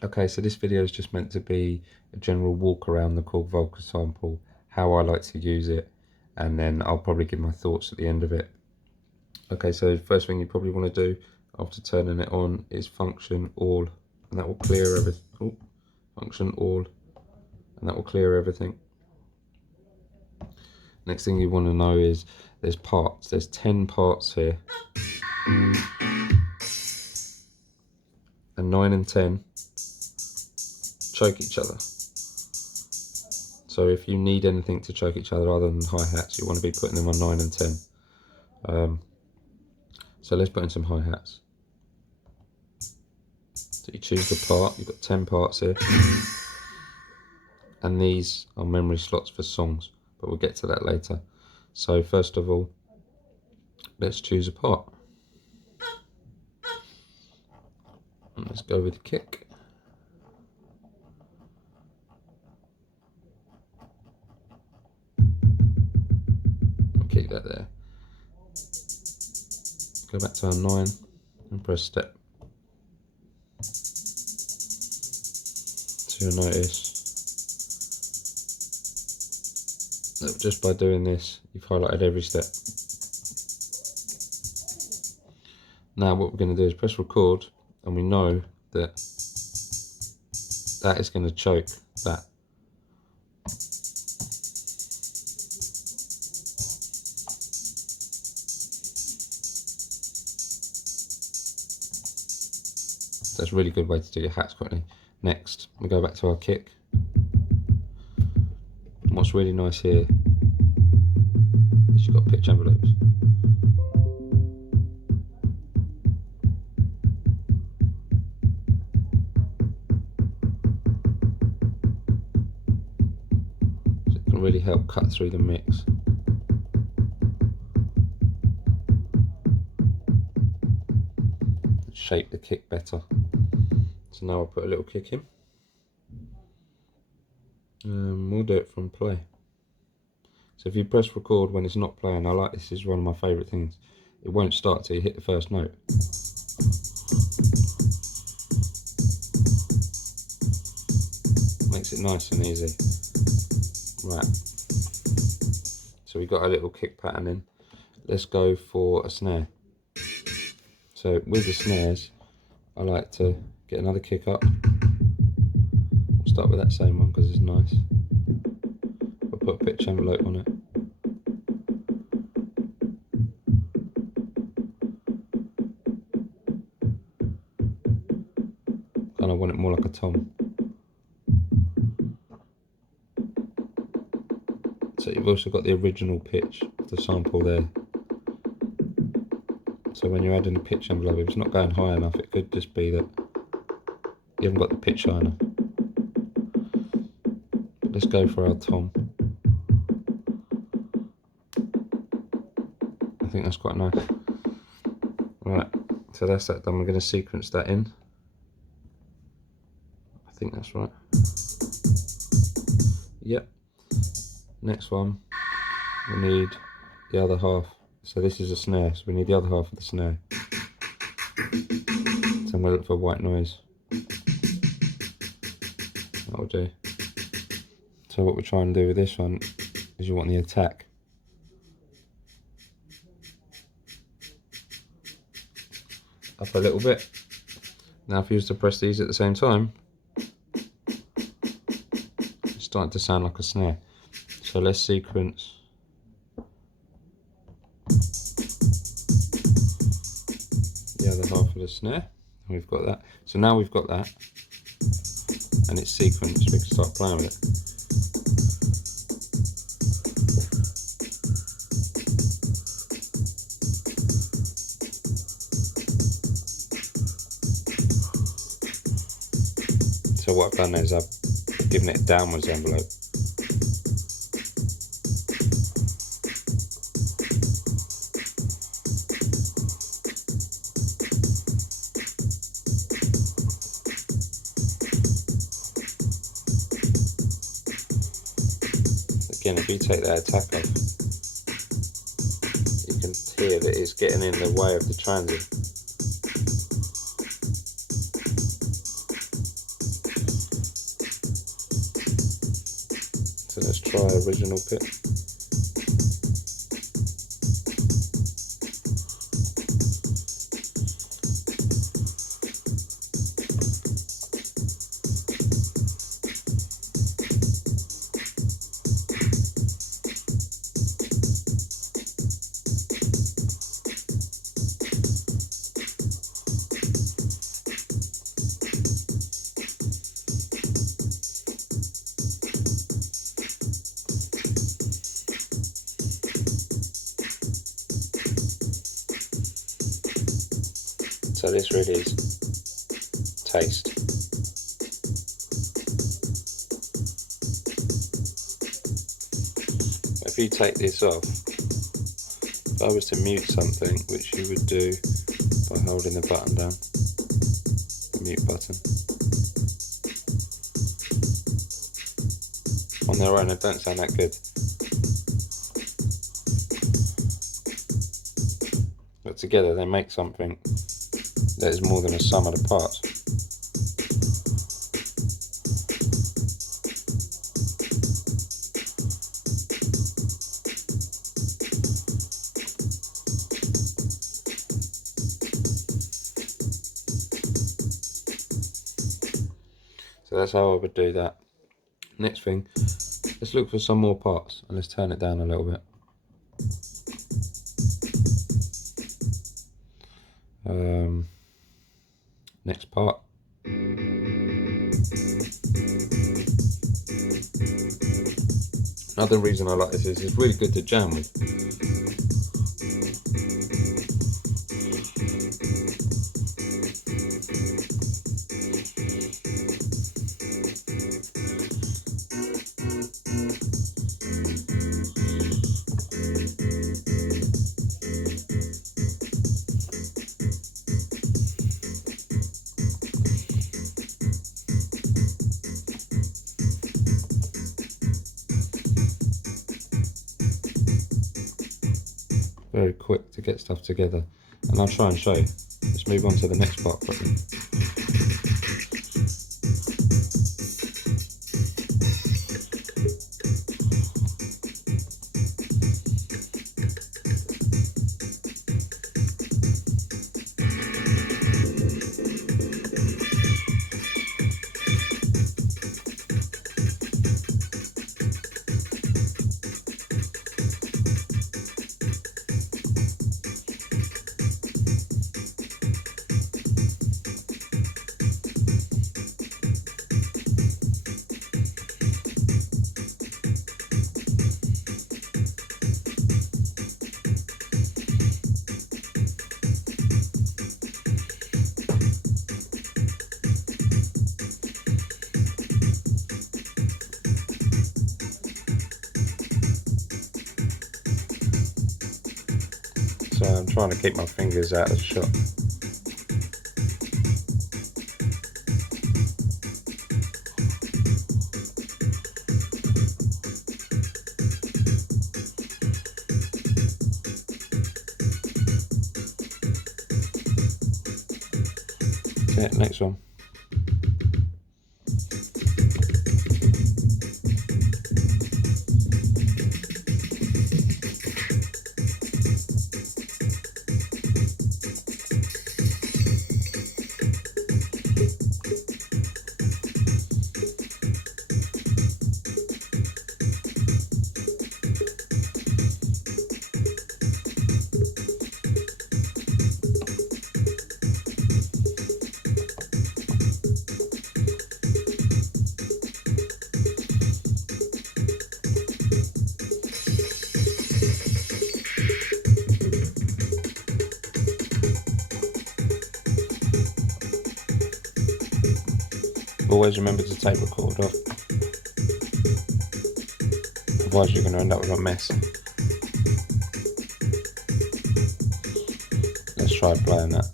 Okay, so this video is just meant to be a general walk around the Korg Volca sample, how I like to use it, and then I'll probably give my thoughts at the end of it. Okay, so the first thing you probably want to do after turning it on is function all, and that will clear everything. Oh, function all, and that will clear everything. Next thing you want to know is there's parts. There's 10 parts here, and 9 and 10 choke each other. So if you need anything to choke each other other than hi-hats, you want to be putting them on 9 and 10. So let's put in some hi-hats. So you choose the part, you've got 10 parts here. And these are memory slots for songs, but we'll get to that later. So first of all, let's choose a part. And let's go with the kick. Keep that there. Go back to our 9 and press step. So you'll notice that just by doing this, you've highlighted every step. Now what we're going to do is press record, and we know that that is going to choke that. That's a really good way to do your hats quickly. Next, we go back to our kick. And what's really nice here is you've got pitch envelopes. So it can really help cut through the mix. Shape the kick better. So now I'll put a little kick in. We'll do it from play. So if you press record when it's not playing, this is one of my favourite things. It won't start till you hit the first note. Makes it nice and easy. Right. So we've got our little kick pattern in. Let's go for a snare. So with the snares, I like to get another kick up. We'll start with that same one because it's nice. I'll put a pitch envelope on it. Kind of want it more like a tom. So you've also got the original pitch, the sample there. So when you're adding a pitch envelope, if it's not going high enough, it could just be that you haven't got the pitch high enough. But let's go for our tom. I think that's quite nice. Right, so that's that done. We're going to sequence that in. I think that's right. Yep. Next one, we need the other half. So this is a snare, so we need the other half of the snare. So I'm going to look for white noise. That'll do. So what we're trying to do with this one is you want the attack. Up a little bit. Now if you used to press these at the same time, it's starting to sound like a snare. So let's sequence the other half of the snare. And we've got that. So now we've got that, and it's sequenced, we can start playing with it. So what I've done is I've given it a downwards envelope. Again, if you take that attack off, you can hear that it's getting in the way of the transit. So let's try original pit. So this really is taste. If you take this off, if I was to mute something, which you would do by holding the button down, the mute button. On their own, they don't sound that good. But together they make something that is more than a sum of the parts. So that's how I would do that. Next thing, let's look for some more parts and let's turn it down a little bit. Next part. Another reason I like this is it's really good to jam with. Very quick to get stuff together, and I'll try and show you. Let's move on to the next part quickly. So I'm trying to keep my fingers out of the shot. Okay, next one. Always remember to take record off, otherwise you're going to end up with a mess. Let's try playing that.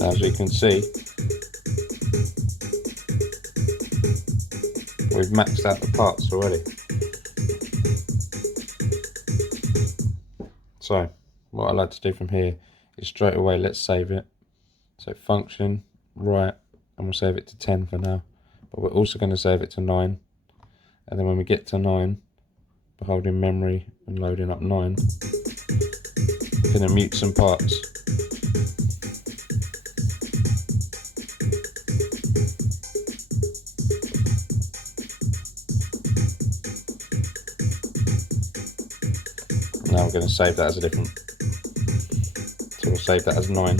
As you can see, we've maxed out the parts already. So what I like to do from here is straight away, let's save it. So function, right, and we'll save it to 10 for now. But we're also going to save it to 9. And then when we get to 9, we're holding memory and loading up 9. We're going to mute some parts. Now we're going to save that as a different. So we'll save that as 9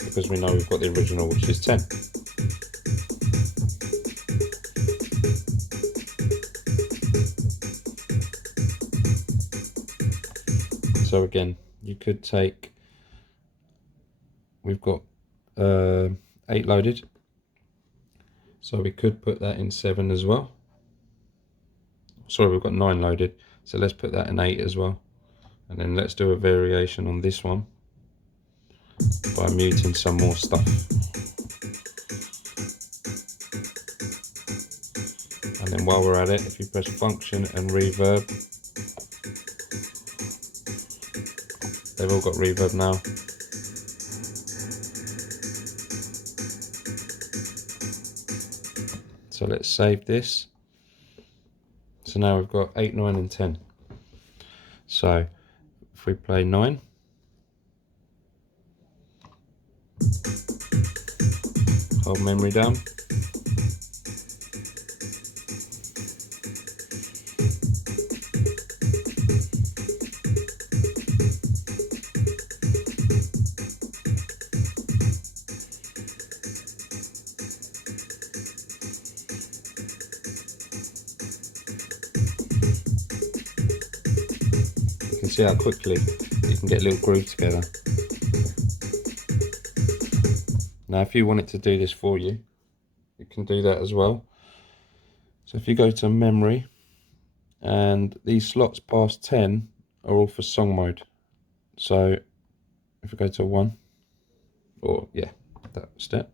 because we know we've got the original, which is 10. So again, you could take, we've got 8 loaded, so we could put that in 7 as well. Sorry, we've got 9 loaded, so let's put that in 8 as well. And then let's do a variation on this one by muting some more stuff. And then while we're at it, if you press function and reverb, they've all got reverb now. So let's save this. So now we've got 8, 9 and 10. So if we play 9, hold memory down. You can see how quickly you can get a little groove together. Now if you want it to do this for you, you can do that as well. So if you go to memory, and these slots past 10 are all for song mode. So if we go to 1, or yeah, that step,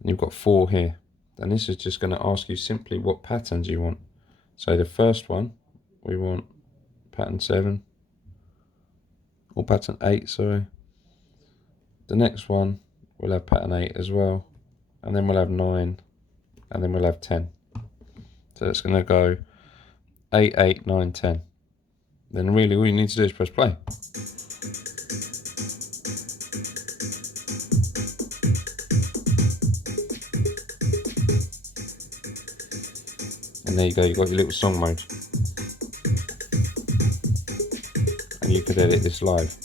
and you've got 4 here, then this is just going to ask you simply what patterns you want. So the first one, we want pattern 7, or pattern 8, sorry. The next one, we'll have pattern 8 as well, and then we'll have 9, and then we'll have 10. So it's going to go 8, 8, 9, 10. Then really all you need to do is press play. And there you go, you've got your little song mode. And you could edit this live.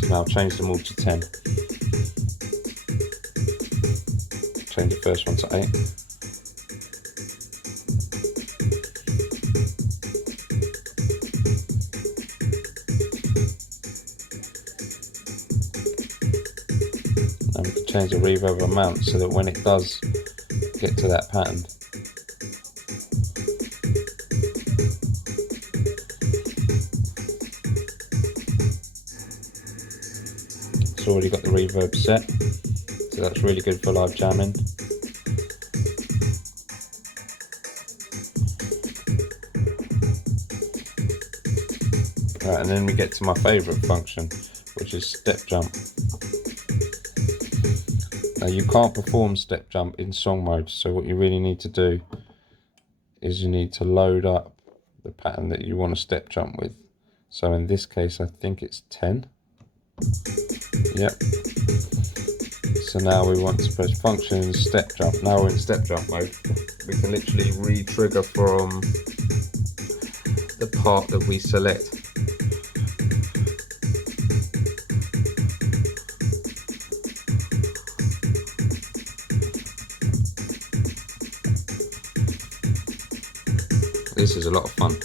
So now I'll change them all to 10. Change the first one to 8. And we can change the reverb amount so that when it does get to that pattern, it's already got the reverb set, so that's really good for live jamming. Right, and then we get to my favourite function, which is step jump. Now you can't perform step jump in song mode, so what you really need to do is you need to load up the pattern that you want to step jump with. So in this case I think it's 10. Yep. So now we want to press function step jump. Now we're in step jump mode. We can literally re-trigger from the part that we select. This is a lot of fun.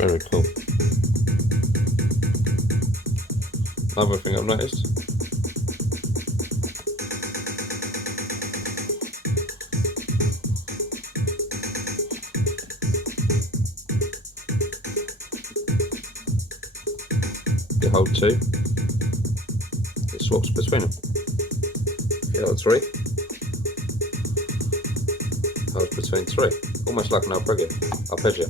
Very cool. Another thing I've noticed, you hold two, it swaps between them. You hold three, holds between three, almost like an arpeggio.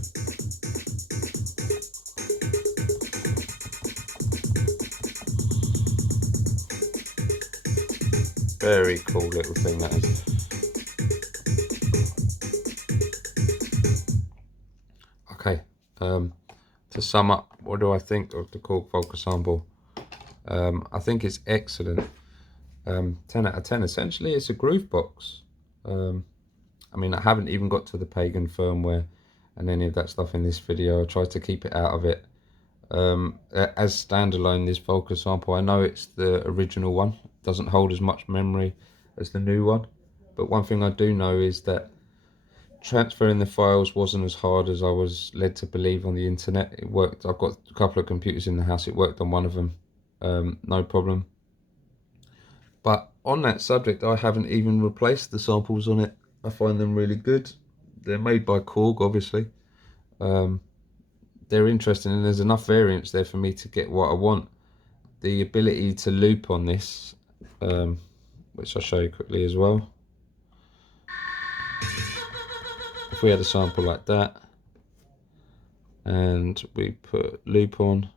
Very cool little thing that is. Okay, to sum up, what do I think of the Korg Volca sample? I think it's excellent. 10 out of 10. Essentially, it's a groovebox. I mean, I haven't even got to the pagan firmware and any of that stuff in this video. I tried to keep it out of it. As standalone, this Volca sample, I know it's the original one. It doesn't hold as much memory as the new one. But one thing I do know is that transferring the files wasn't as hard as I was led to believe on the internet. It worked. I've got a couple of computers in the house. It worked on one of them, no problem. But on that subject, I haven't even replaced the samples on it. I find them really good. They're made by Korg, obviously. They're interesting, and there's enough variance there for me to get what I want. The ability to loop on this, which I'll show you quickly as well. If we had a sample like that and we put loop on,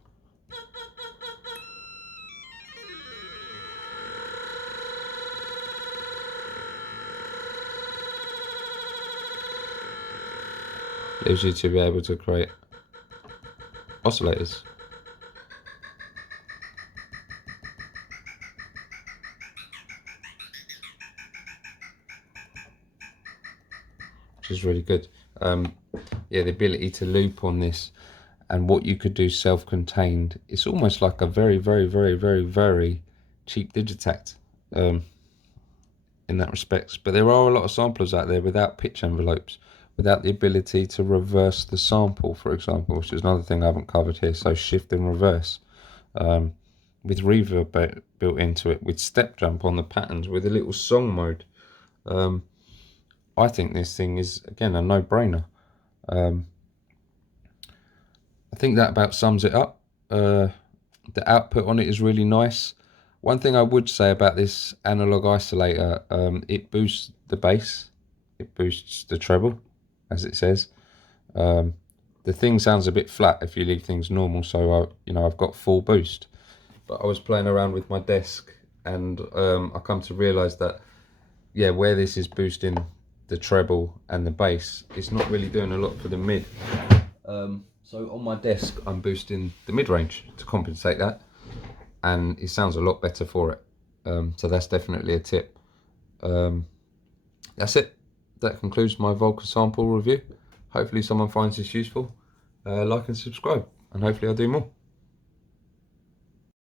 allows you to be able to create oscillators. Which is really good. Yeah, the ability to loop on this and what you could do self-contained. It's almost like a very, very, very, very, very cheap Digitact in that respect. But there are a lot of samplers out there without pitch envelopes, without the ability to reverse the sample, for example, which is another thing I haven't covered here. So shift and reverse, with reverb built into it, with step jump on the patterns, with a little song mode. I think this thing is, again, a no-brainer. I think that about sums it up. The output on it is really nice. One thing I would say about this analog isolator, it boosts the bass, it boosts the treble, as it says. The thing sounds a bit flat if you leave things normal, so I've got full boost. But I was playing around with my desk, and I come to realise that, yeah, where this is boosting the treble and the bass, it's not really doing a lot for the mid. So on my desk, I'm boosting the mid-range to compensate that, and it sounds a lot better for it. So that's definitely a tip. That's it. That concludes my Volca sample review. Hopefully someone finds this useful. Like and subscribe, and hopefully I'll do more.